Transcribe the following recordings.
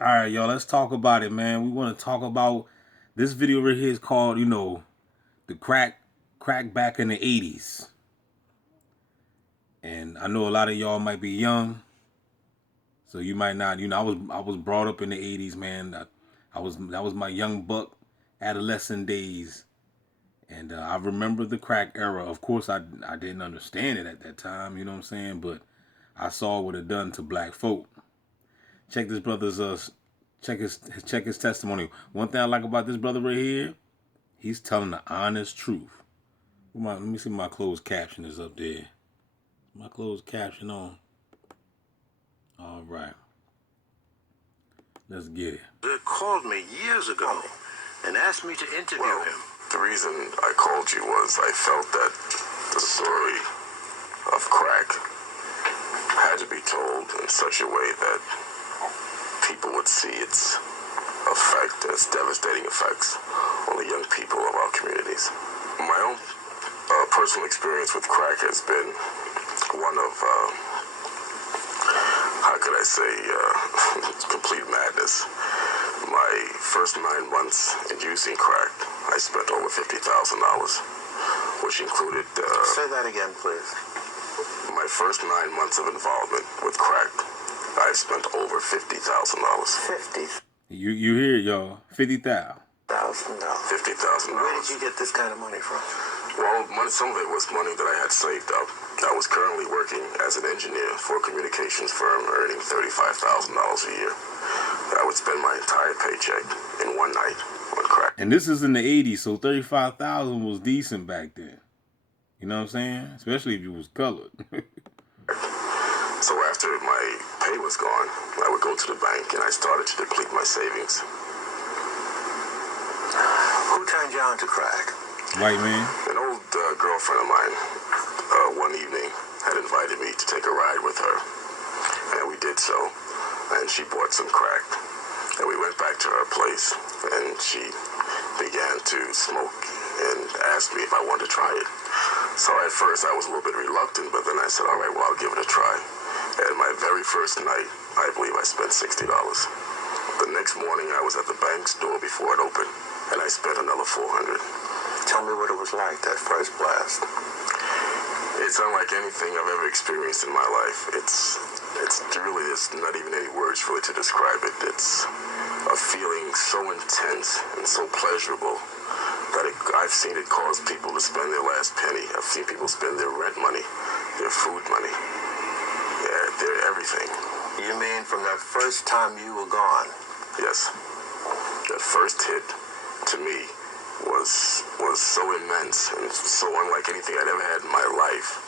All right, y'all. Let's talk about it, man. We want to talk about this video right here is called, the crack back in the '80s. And I know a lot of y'all might be young, so you might not. I was brought up in the '80s, man. That was my young buck adolescent days, and I remember the crack era. Of course, I didn't understand it at that time. You know what I'm saying? But I saw what it done to black folk. Check this brother's check his testimony. One thing I like about this brother right here, he's telling the honest truth. Let me see my closed caption is up there. My closed caption on. All right, let's get it. They called me years ago and asked me to interview him. The reason I called you was I felt that the story of crack had to be told in such a way that people would see its effect, its devastating effects on the young people of our communities. My own personal experience with crack has been one of, how could I say, complete madness. My first 9 months in using crack, I spent over $50,000, which included... Say that again, please. My first 9 months of involvement with crack, I spent over $50,000. $50,000. You hear it, y'all? $50,000. $50,000. Where did you get this kind of money from? Well, some of it was money that I had saved up. I was currently working as an engineer for a communications firm, earning $35,000 a year. I would spend my entire paycheck in one night on crack. And this is in the '80s, so 35,000 was decent back then. You know what I'm saying? Especially if you was colored. So after my pay was gone, I would go to the bank and I started to deplete my savings. Who turned you on to crack? White man. An old girlfriend of mine, one evening, had invited me to take a ride with her. And we did so. And she bought some crack. And we went back to her place. And she began to smoke and asked me if I wanted to try it. So at first I was a little bit reluctant, but then I said, all right, well, I'll give it a try. And my very first night, I believe I spent $60. The next morning, I was at the bank's door before it opened, and I spent another $400. Tell me what it was like, that first blast. It's unlike anything I've ever experienced in my life. It's really, there's not even any words really to describe it. It's a feeling so intense and so pleasurable that I've seen it cause people to spend their last penny. I've seen people spend their rent money, their food money, their everything. You mean from that first time you were gone? Yes. That first hit, to me, was so immense and so unlike anything I'd ever had in my life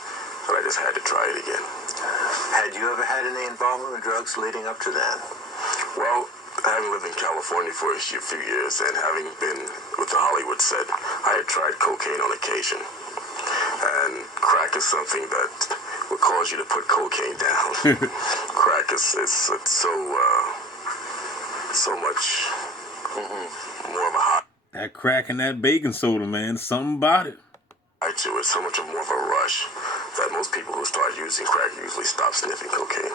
that I just had to try it again. Had you ever had any involvement with drugs leading up to that? Well, having lived in California for a few years and having been with the Hollywood set, I had tried cocaine on occasion. And crack is something that would cause you to put cocaine down. Crack is so much more of a high. That crack and that baking soda, man. Something about it. To it, so much more of a rush that most people who start using crack usually stop sniffing cocaine.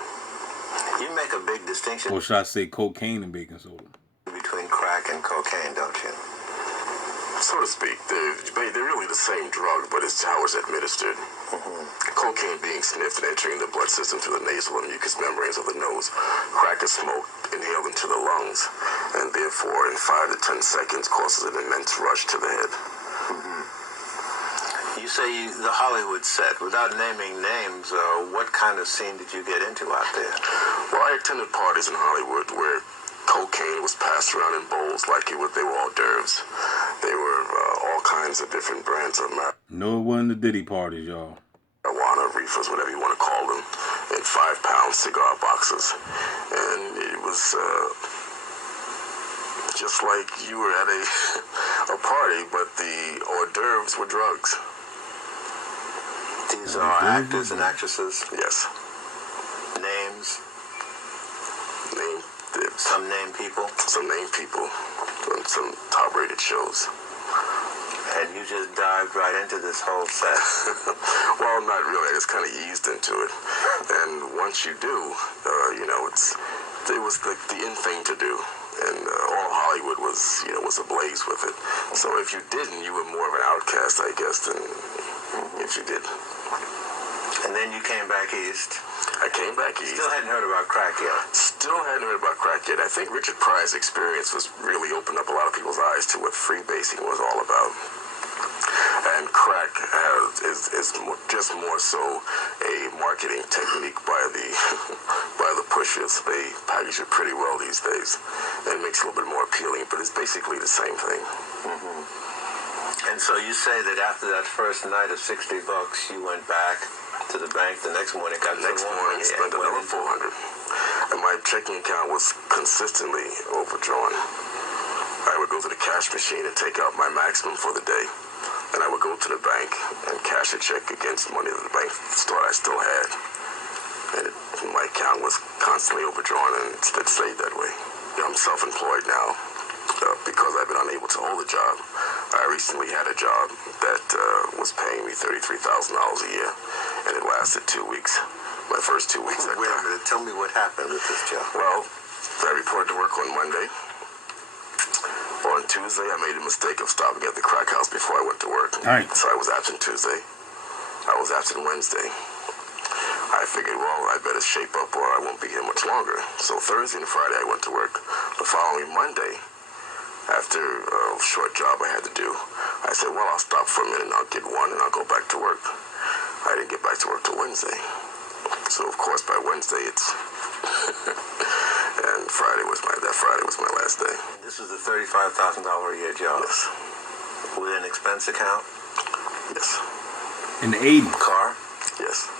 You make a big distinction. Or should I say cocaine and baking soda? Between crack and cocaine, don't you? So to speak, they're really the same drug, but it's how it's administered. Cocaine being sniffed and entering the blood system through the nasal and mucous membranes of the nose. Crack is smoked, inhaled into the lungs, and therefore in 5 to 10 seconds causes an immense rush to the head. You say the Hollywood set. Without naming names, what kind of scene did you get into out there? Well, I attended parties in Hollywood where cocaine was passed around in bowls like they were hors d'oeuvres. They were all kinds of different brands of marijuana. No, it wasn't the Diddy parties, y'all. Marijuana, reefers, whatever you want to call them, in 5-pound cigar boxes. And it was just like you were at a party, but the hors d'oeuvres were drugs. These are actors and actresses. Yes. Names. Some named people. Some named people on some top-rated shows. And you just dived right into this whole set. Well, not really. I just kind of eased into it. And once you do, it was the in thing to do, and all Hollywood was ablaze with it. So if you didn't, you were more of an outcast, I guess, than if you did. And then you came back east. I came back east. Still hadn't heard about crack yet. Still hadn't heard about crack yet. I think Richard Pryor's experience was really opened up a lot of people's eyes to what freebasing was all about. And crack is just more so a marketing technique by the by the pushers. They package it pretty well these days. And it makes it a little bit more appealing, but it's basically the same thing. And so you say that after that first night of $60, you went back to the bank the next morning, got the next morning, spent another $400, and my checking account was consistently overdrawn. I would go to the cash machine and take out my maximum for the day, and I would go to the bank and cash a check against money that the bank thought I still had, and my account was constantly overdrawn, and it stayed that way. I'm self-employed now because I've been unable to hold a job. I recently had a job that was paying me $33,000 a year, and it lasted 2 weeks. My first 2 weeks. Wait a minute. Tell me what happened with this job. Well, I reported to work on Monday. On Tuesday, I made a mistake of stopping at the crack house before I went to work. All right. So I was absent Tuesday. I was absent Wednesday. I figured, well, I better shape up or I won't be here much longer. So Thursday and Friday, I went to work. The following Monday, after a short job I had to do, I said, well, I'll stop for a minute and I'll get one and I'll go back to work. I didn't get back to work till Wednesday. So, of course, by Wednesday, it's... and Friday was my last day. This was a $35,000 a year job? Yes. With an expense account? Yes. In the 80s. Car? Yes.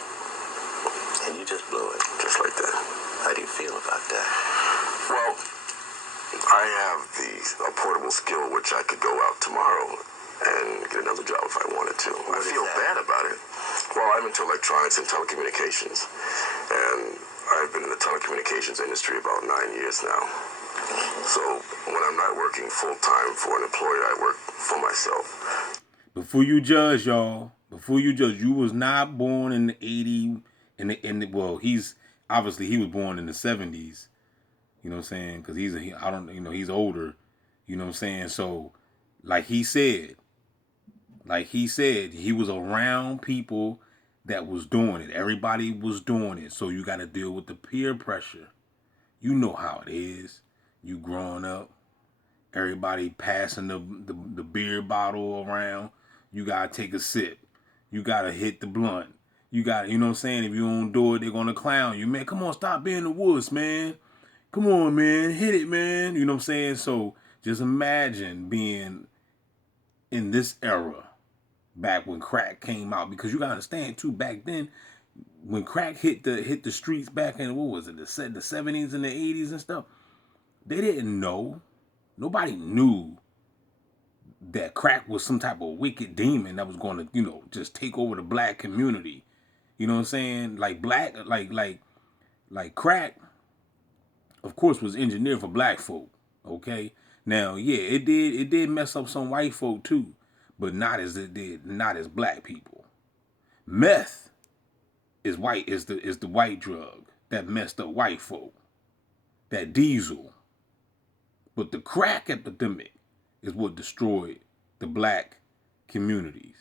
And you just blew it? Just like that. How do you feel about that? Well, I have a portable skill which I could go out tomorrow and get another job if I wanted to. I feel bad about it. Well, I'm into electronics and telecommunications, and I've been in the telecommunications industry about 9 years now. So when I'm not working full-time for an employer, I work for myself. Before you judge, y'all, you was not born in the 80s, well, he's was born in the 70s. You know what I'm saying? Because he's older. You know what I'm saying? So, like he said, he was around people that was doing it. Everybody was doing it. So you got to deal with the peer pressure. You know how it is. You growing up, everybody passing the beer bottle around. You got to take a sip. You got to hit the blunt. You know what I'm saying? If you don't do it, they're going to clown you. Man, come on, stop being the wuss, man. Come on, man. Hit it, man. You know what I'm saying? So just imagine being in this era back when crack came out. Because you got to understand, too, back then, when crack hit the streets back in, what was it, the 70s and the 80s and stuff, they didn't know. Nobody knew that crack was some type of wicked demon that was going to, just take over the black community. You know what I'm saying? Like crack, of course, was engineered for black folk. Okay. Now, yeah, it did mess up some white folk too, but not as black people. Meth is the white drug that messed up white folk. That diesel. But the crack epidemic is what destroyed the black communities.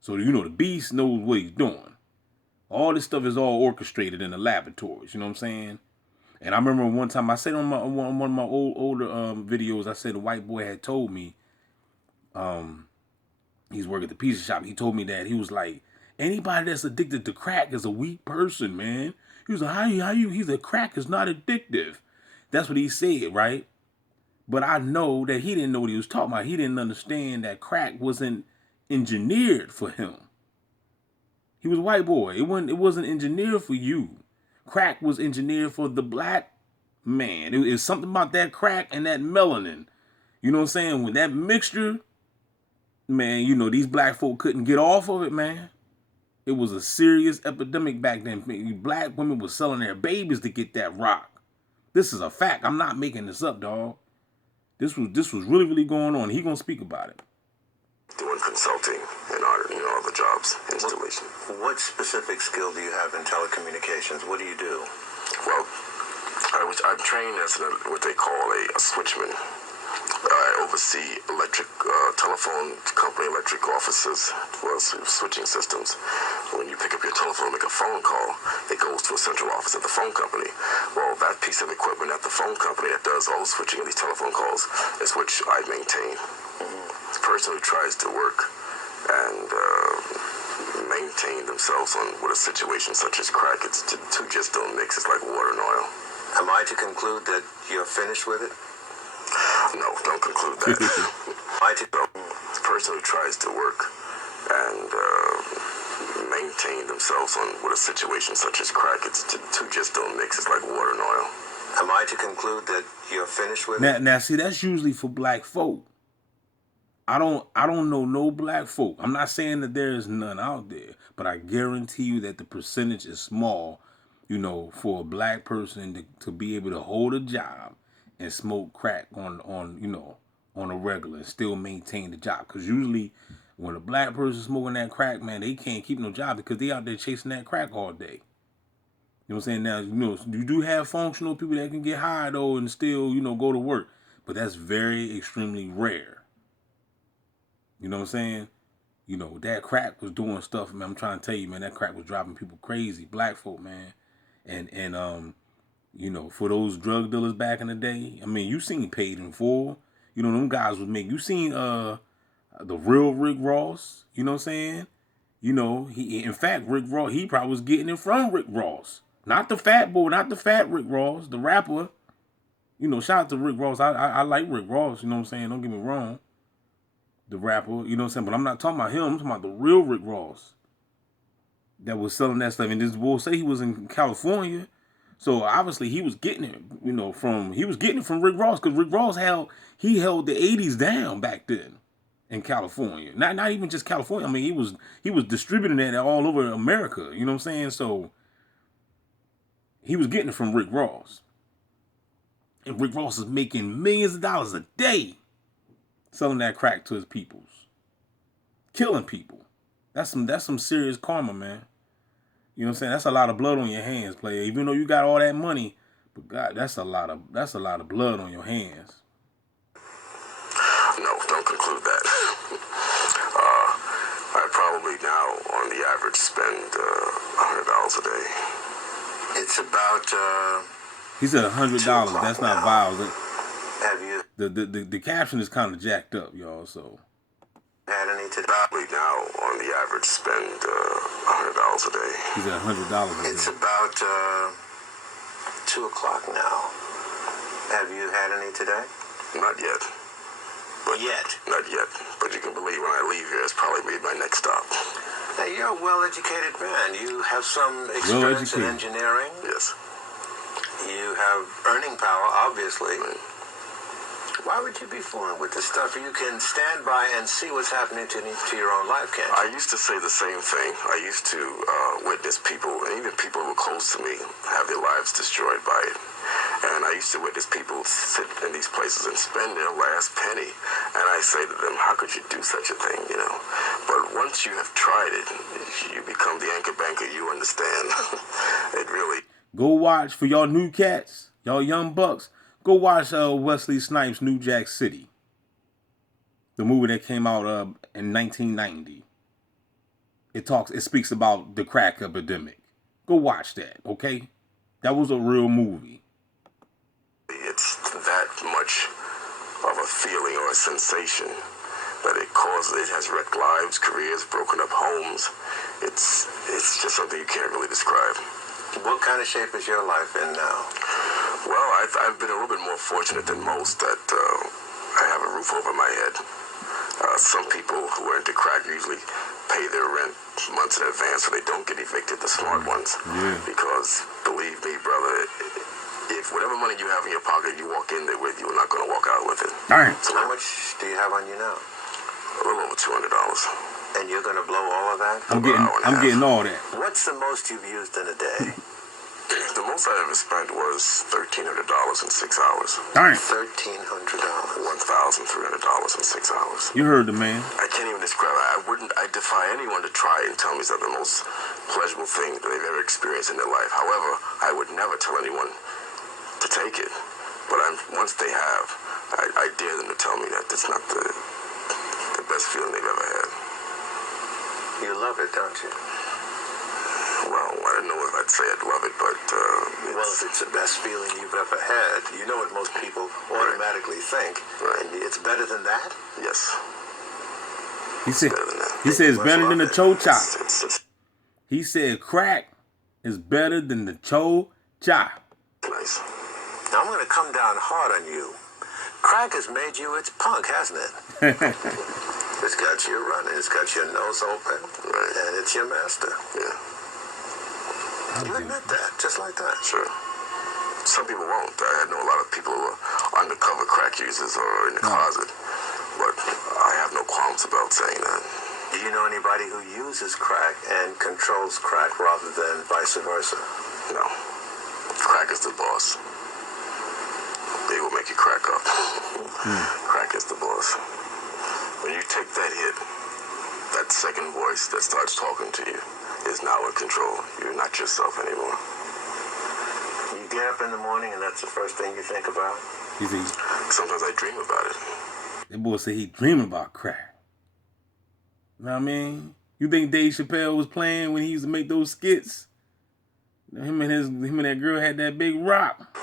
So, the beast knows what he's doing. All this stuff is all orchestrated in the laboratories. You know what I'm saying? And I remember one time I said on one of my older videos, I said a white boy had told me, he's working at the pizza shop. He told me that he was like, anybody that's addicted to crack is a weak person, man. He was like, how you? He's like, crack is not addictive. That's what he said, right? But I know that he didn't know what he was talking about. He didn't understand that crack wasn't engineered for him. He was a white boy. It wasn't engineered for you. Crack was engineered for the black man. It was something about that crack and that melanin. You know what I'm saying? When that mixture, man, these black folk couldn't get off of it, man. It was a serious epidemic back then. Black women were selling their babies to get that rock. This is a fact. I'm not making this up, dog. This was really, really going on. He gonna speak about it. Doing consulting and other jobs, installation. What specific skill do you have in telecommunications? What do you do? Well, I'm trained as what they call a switchman. I oversee telephone company electric offices, switching systems. When you pick up your telephone and make a phone call, it goes to a central office at the phone company. Well, that piece of equipment at the phone company that does all the switching of these telephone calls is which I maintain. The person who tries to work and maintain themselves with a situation such as crack, it's two just don't mix. It's like water and oil. Am I to conclude that you're finished with it? No, don't conclude that. The person who tries to work and maintain themselves with a situation such as crack, it's two just don't mix. It's like water and oil. Am I to conclude that you're finished with it? Now, see, that's usually for black folk. I don't know no black folk. I'm not saying that there is none out there, but I guarantee you that the percentage is small, you know, for a black person to be able to hold a job and smoke crack on you know, on a regular and still maintain the job. Because usually when a black person smoking that crack, man, they can't keep no job because they out there chasing that crack all day. You know what I'm saying? Now, you know, you do have functional people that can get high though and still, you know, go to work, but that's very extremely rare. You know what I'm saying? You know, that crack was doing stuff, man. I'm trying to tell you, man, that crack was driving people crazy, black folk, man. And you know, for those drug dealers back in the day, I mean, you seen Paid in Full. You know, them guys was making, you seen the real Rick Ross, you know what I'm saying? You know, in fact, Rick Ross, he probably was getting it from Rick Ross. Not the fat boy, not the fat Rick Ross, the rapper. You know, shout out to Rick Ross. I like Rick Ross, you know what I'm saying? Don't get me wrong. The rapper, you know what I'm saying? But I'm not talking about him. I'm talking about the real Rick Ross that was selling that stuff. And this boy say he was in California. So obviously he was getting it, you know, from Rick Ross, because Rick Ross held the 80s down back then in California. Not even just California. I mean, he was distributing that all over America. You know what I'm saying? So he was getting it from Rick Ross. And Rick Ross is making millions of dollars a day selling that crack to his peoples. Killing people. That's some serious karma, man. You know what I'm saying? That's a lot of blood on your hands, player. Even though you got all that money, but God, that's a lot of blood on your hands. No, don't conclude that. I probably now, on the average, spend $100 a day. It's about He said $100. That's not violent. Have you The caption is kind of jacked up, y'all. So had any today? Probably now, on the average, spend $100 a day. he said $100. It's about 2 o'clock now. Have you had any today? Not yet. Not yet. But you can believe when I leave here, it's probably made my next stop. Now, you're a well-educated man. You have some experience in engineering. Yes. You have earning power, obviously. Right. Why would you be fooling with this stuff? You can stand by and see what's happening to your own life, can't you? I used to say the same thing. I used to witness people, and even people who were close to me, have their lives destroyed by it. And I used to witness people sit in these places and spend their last penny. And I say to them, how could you do such a thing, you know? But once you have tried it, you become the anchor banker, you understand. It really... Go watch, for y'all new cats, y'all young bucks, go watch Wesley Snipes' New Jack City. The movie that came out in 1990. It speaks about the crack epidemic. Go watch that, okay? That was a real movie. It's that much of a feeling or a sensation that it has wrecked lives, careers, broken up homes. It's just something you can't really describe. What kind of shape is your life in now? Well, I've been a little bit more fortunate than most that I have a roof over my head. Some people who are into crack usually pay their rent months in advance so they don't get evicted, the smart ones. Yeah. Because, believe me, brother, if whatever money you have in your pocket you walk in there with, you're not going to walk out with it. Darn. So How much do you have on you now? a little over $200. And you're going to blow all of that? I'm getting all that. What's the most you've used in a day? The most I ever spent was $1,300 in 6 hours. Darn. $1,300. $1,300 in 6 hours. You heard the man. I can't even describe it. I defy anyone to try and tell me it's not the most pleasurable thing that they've ever experienced in their life. However, I would never tell anyone to take it. But once they have, I dare them to tell me that that's not the best feeling they've ever had. You love it, don't you? Well, I don't know if I'd say I'd love it, but Well, if it's the best feeling you've ever had, you know what most people automatically think. Right. And it's better than that? yes, He said, better than that. he said it's better than the cho cha. It's He said crack is better than the cho cha. nice. Now, I'm going to come down hard on you. Crack has made you its punk, hasn't it? It's got you running. It's got your nose open. Right. And it's your master. Yeah, You admit that, just like that. sure. Some people won't. I know a lot of people who are undercover crack users or in the closet, but I have no qualms about saying that. Do you know anybody who uses crack and controls crack rather than vice versa? No. Crack is the boss. They will make you crack up. Crack is the boss. When you take that hit, that second voice that starts talking to you is now in control. You're not yourself anymore. You get up in the morning and that's the first thing you think about? He said, Sometimes I dream about it. that boy said he dreaming about crack. You know what I mean? You think Dave Chappelle was playing when he used to make those skits? Him and that girl had that big rock.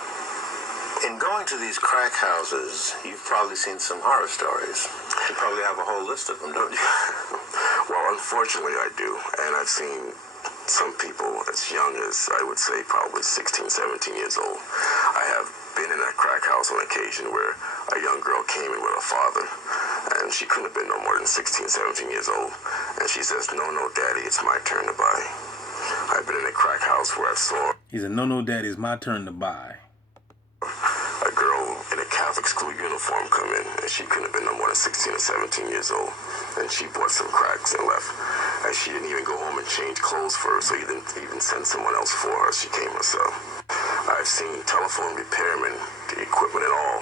In going to these crack houses, you've probably seen some horror stories. You probably have a whole list of them, don't you? Well, unfortunately, I do. And I've seen some people as young as, I would say, probably 16, 17 years old. I have been in a crack house on occasion where a young girl came in with her father, and she couldn't have been no more than 16, 17 years old. And she says, no, daddy, it's my turn to buy. I've been in a crack house where I saw He said, no, daddy, it's my turn to buy. a girl in a Catholic school uniform come in, and she couldn't have been no more than 16 or 17 years old. And she bought some cracks and left. And she didn't even go home and change clothes for her, so you didn't even send someone else for her. She came herself. I've seen telephone repairmen, the equipment and all,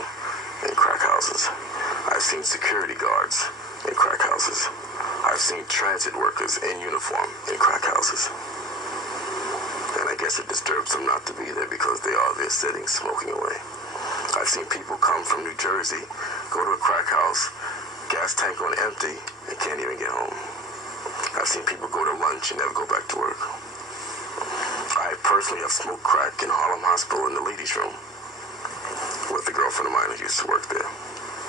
in crack houses. I've seen security guards in crack houses. I've seen transit workers in uniform in crack houses. And I guess it disturbs them not to be there because they are there sitting, smoking away. I've seen people come from New Jersey, go to a crack house, gas tank on empty, and can't even get home. I've seen people go to lunch and never go back to work. I personally have smoked crack in Harlem Hospital in the ladies' room with a girlfriend of mine who used to work there.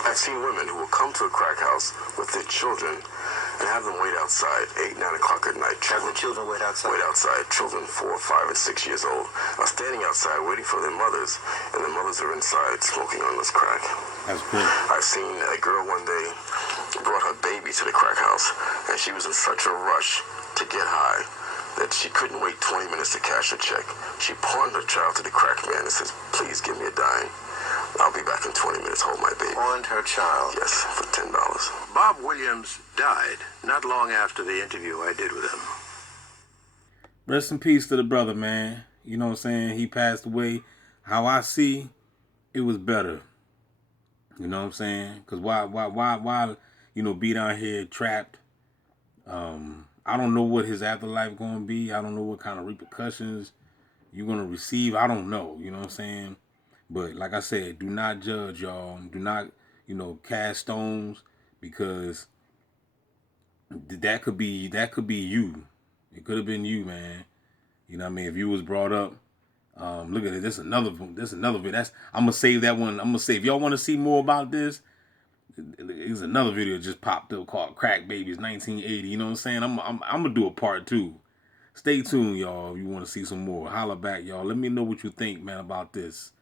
I've seen women who will come to a crack house with their children and have them wait outside 8, 9 o'clock at night. Have the children wait outside? Wait outside. Children 4, 5, and 6 years old are standing outside waiting for their mothers, and their mothers are inside smoking on this crack. That's cool. I've seen a girl one day brought her baby to the crack house, and she was in such a rush to get high that she couldn't wait 20 minutes to cash her check. She pawned her child to the crack man and says, please give me a dime. I'll be back in 20 minutes, hold my baby. Pawned her child? Yes, for $10. Bob Williams died not long after the interview I did with him. Rest in peace to the brother, man. You know what I'm saying? He passed away. How I see, it was better. You know what I'm saying? Because why, be down here trapped? I don't know what his afterlife going to be. I don't know what kind of repercussions you're going to receive. I don't know. You know what I'm saying? But like I said, do not judge, y'all. Do not, cast stones, because that could be you. It could have been you, man. You know what I mean? If you was brought up, look at it. This another video. I'm gonna save that one. I'm gonna say, if y'all want to see more about this, there's another video just popped up called Crack Babies 1980. You know what I'm saying? I'm gonna do a part 2. Stay tuned, y'all. If you want to see some more, holla back, y'all. Let me know what you think, man, about this.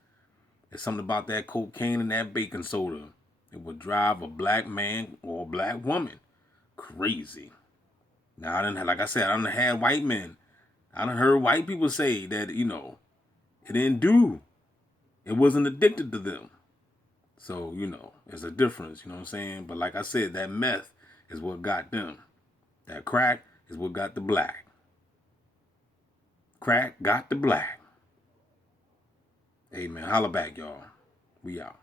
There's something about that cocaine and that baking soda. It would drive a black man or a black woman crazy. Now, like I said, I done had white men. I done heard white people say that, it didn't do. It wasn't addicted to them. So, there's a difference, you know what I'm saying? But like I said, that meth is what got them. That crack is what got the black. Crack got the black. Hey, man, holla back, y'all. We out.